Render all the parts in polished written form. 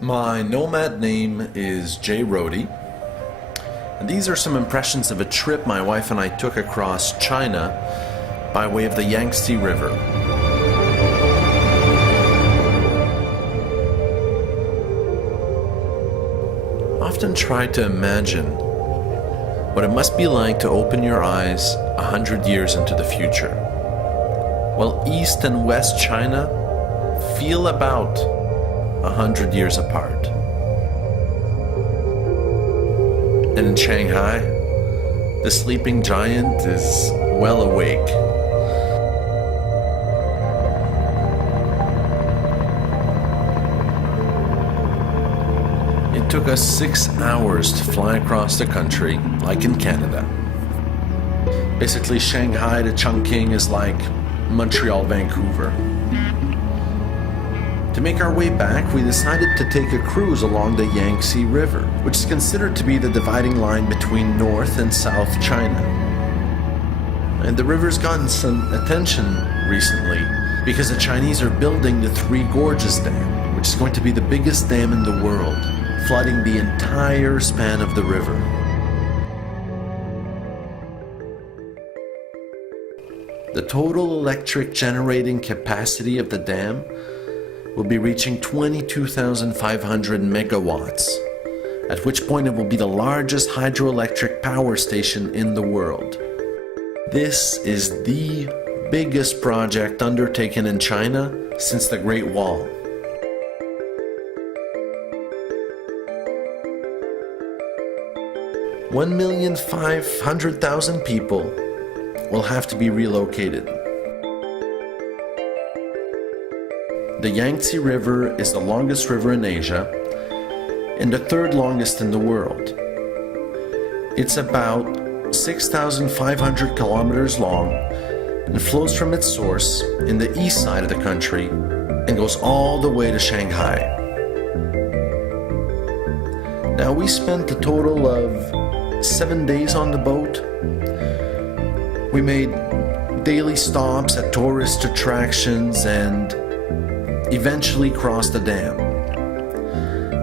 My NOMAD name is Jay Rody, and these are some impressions of a trip my wife and I took across China by way of the Yangtze River. I often try to imagine what it must be like to open your eyes 100 years into the future. Well, East and West China feel about 100 years apart. And in Shanghai, the sleeping giant is well awake. It took us 6 hours to fly across the country, like in Canada. Basically, Shanghai to Chongqing is like Montreal, Vancouver. To make our way back, we decided to take a cruise along the Yangtze River, which is considered to be the dividing line between North and South China. And the river's gotten some attention recently because the Chinese are building the Three Gorges Dam, which is going to be the biggest dam in the world, flooding the entire span of the river. The total electric generating capacity of the dam will be reaching 22,500 megawatts, at which point it will be the largest hydroelectric power station in the world. This is the biggest project undertaken in China since the Great Wall. $1,500,000 people will have to be relocated. The Yangtze River is the longest river in Asia and the third longest in the world. It's about 6,500 kilometers long and flows from its source in the east side of the country and goes all the way to Shanghai. Now, we spent a total of 7 days on the boat. We made daily stops at tourist attractions and eventually crossed the dam.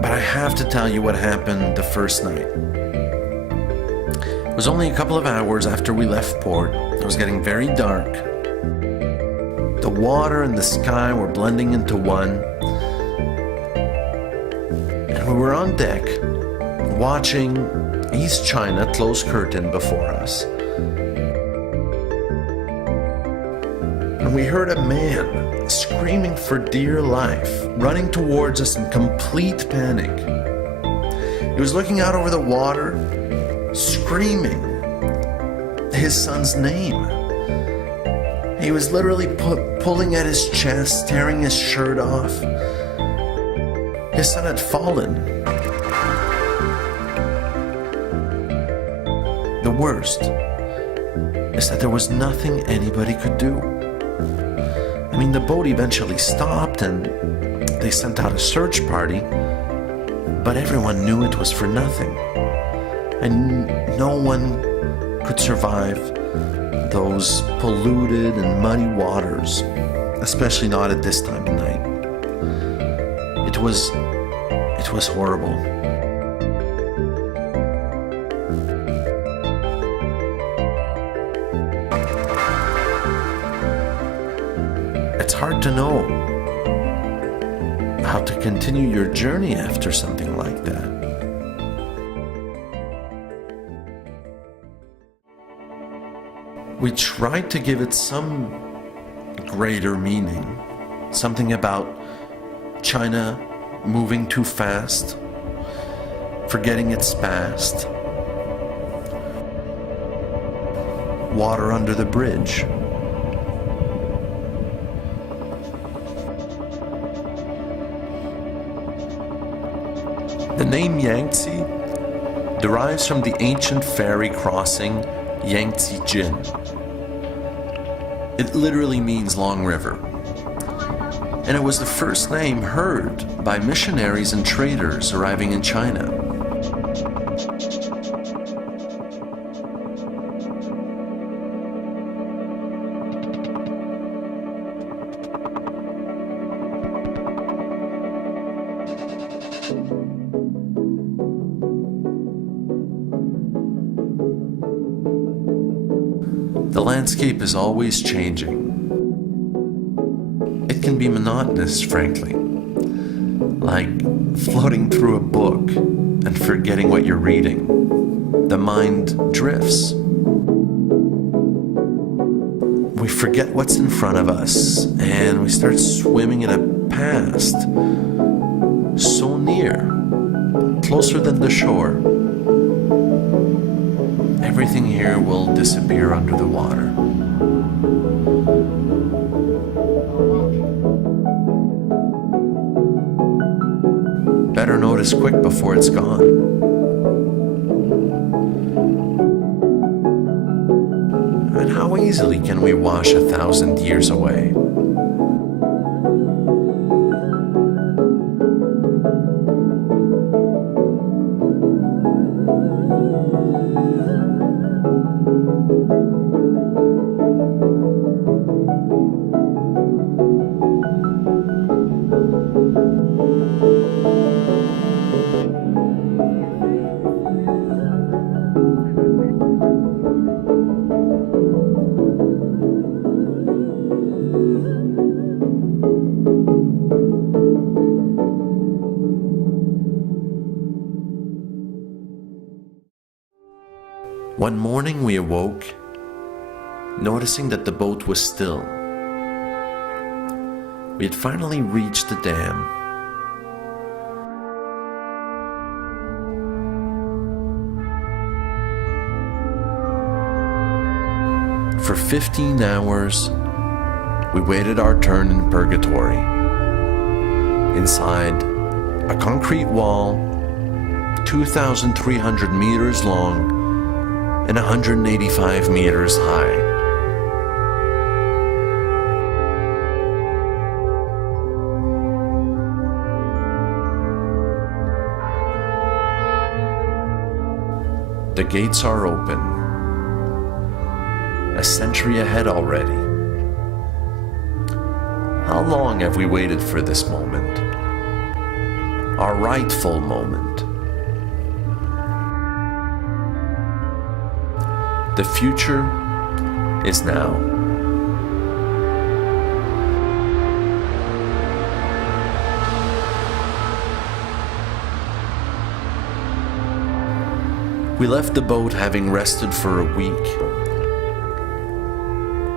But I have to tell you what happened the first night. It was only a couple of hours after we left port. It was getting very dark. The water and the sky were blending into one. And we were on deck watching East China close curtain before us. And we heard a man screaming for dear life, running towards us in complete panic. He was looking out over the water, screaming his son's name. He was literally pulling at his chest, tearing his shirt off. His son had fallen. The worst is that there was nothing anybody could do. I mean, the boat eventually stopped and they sent out a search party, but everyone knew it was for nothing. And no one could survive those polluted and muddy waters, especially not at this time of night. It was horrible. It's hard to know how to continue your journey after something like that. We tried to give it some greater meaning, something about China moving too fast, forgetting its past, water under the bridge. The name Yangtze derives from the ancient ferry crossing Yangtze Jin. It literally means long river. And it was the first name heard by missionaries and traders arriving in China. The landscape is always changing. It can be monotonous, frankly, like floating through a book and forgetting what you're reading. The mind drifts. We forget what's in front of us and we start swimming in a past so near, closer than the shore. Everything here will disappear under the water. Better notice quick before it's gone. And how easily can we wash 1,000 years away? One morning we awoke, noticing that the boat was still. We had finally reached the dam. For 15 hours, we waited our turn in purgatory. Inside a concrete wall, 2,300 meters long, and 185 meters high. The gates are open. A century ahead already. How long have we waited for this moment? Our rightful moment. The future is now. We left the boat having rested for a week,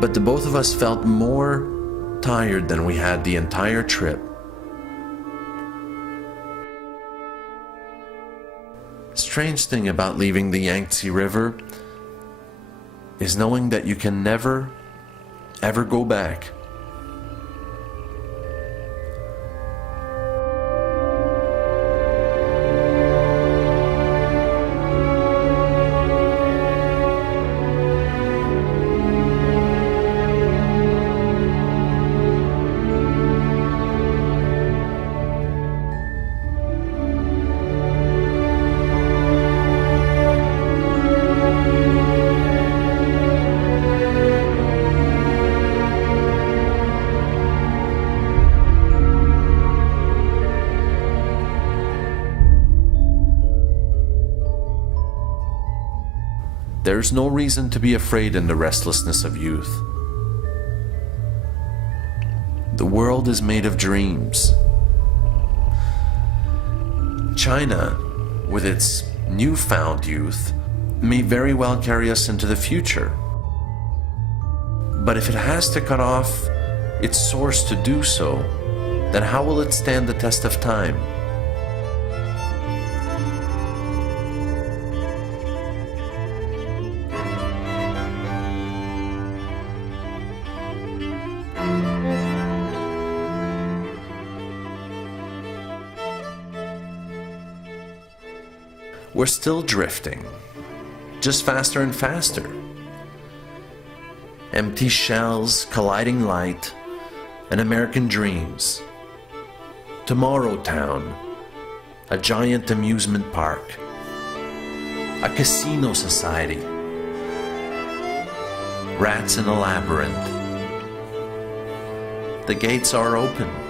but the both of us felt more tired than we had the entire trip. Strange thing about leaving the Yangtze River is knowing that you can never, ever go back. There's no reason to be afraid in the restlessness of youth. The world is made of dreams. China, with its newfound youth, may very well carry us into the future. But if it has to cut off its source to do so, then how will it stand the test of time? We're still drifting, just faster and faster. Empty shells, colliding light, and American dreams. Tomorrow Town, a giant amusement park, a casino society, rats in a labyrinth. The gates are open.